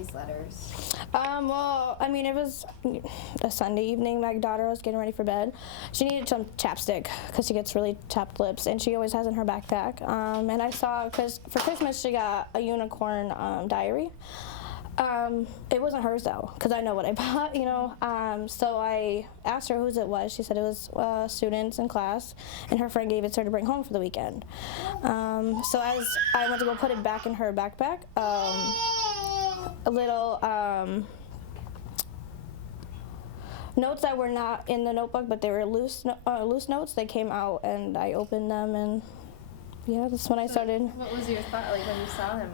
these letters? Well, I mean, it was a Sunday evening. My daughter was getting ready for bed. She needed some chapstick because she gets really chapped lips, and she always has in her backpack. And I saw, because for Christmas she got a unicorn diary. It wasn't hers though, because I know what I bought, you know. So I asked her whose it was. She said it was students in class, and her friend gave it to her to bring home for the weekend. So as I went to go put it back in her backpack, a little notes that were not in the notebook, but they were loose notes. They came out, and I opened them, and yeah, that's when I started. What was your thought, like, when you saw them?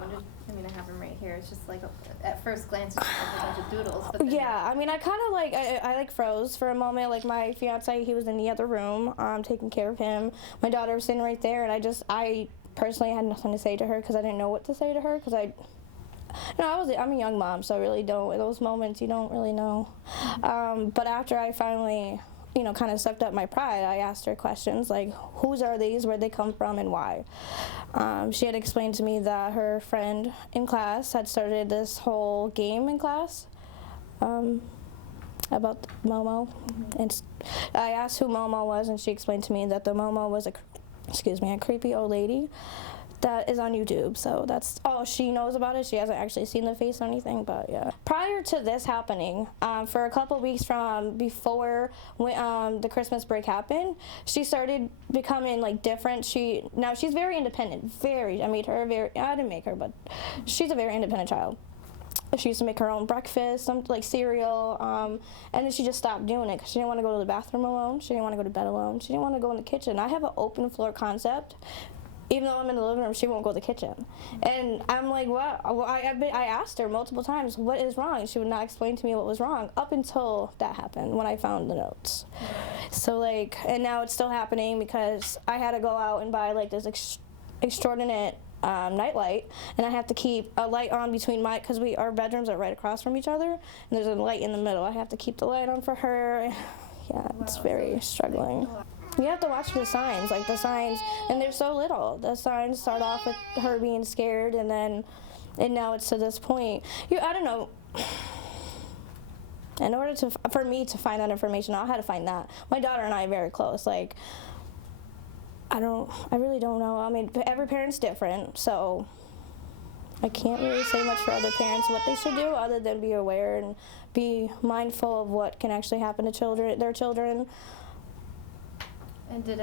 I mean, I have them right here. It's just like, at first glance, it's just like a bunch of doodles. But yeah, I mean, I kind of like, I like froze for a moment. Like, my fiance, he was in the other room, taking care of him. My daughter was sitting right there, and I personally had nothing to say to her because I didn't know what to say to her, because I'm a young mom, so I really don't, in those moments, you don't really know. But after I finally, you know, kind of sucked up my pride, I asked her questions like, whose are these, where'd they come from, and why? She had explained to me that her friend in class had started this whole game in class about Momo. And I asked who Momo was, and she explained to me that the Momo was a creepy old lady that is on YouTube. So that's all she knows about it. She hasn't actually seen the face or anything, but yeah. Prior to this happening, for a couple weeks from before when, the Christmas break happened, she started becoming like different. Now she's very independent, I didn't make her, but she's a very independent child. She used to make her own breakfast, something like cereal, and then she just stopped doing it because she didn't want to go to the bathroom alone. She didn't want to go to bed alone. She didn't want to go in the kitchen. I have an open floor concept. Even though I'm in the living room, she won't go to the kitchen. And I'm like, what? Well, I asked her multiple times, what is wrong? She would not explain to me what was wrong up until that happened, when I found the notes. So like, and now it's still happening because I had to go out and buy like this extraordinary nightlight, and I have to keep a light on between because our bedrooms are right across from each other, and there's a light in the middle. I have to keep the light on for her. Yeah, it's very struggling. You have to watch the signs, and they're so little. The signs start off with her being scared, and now it's to this point. I don't know. In order for me to find that information, I had to find that. My daughter and I are very close. Like, I really don't know. I mean, every parent's different, so I can't really say much for other parents what they should do other than be aware and be mindful of what can actually happen to their children. And did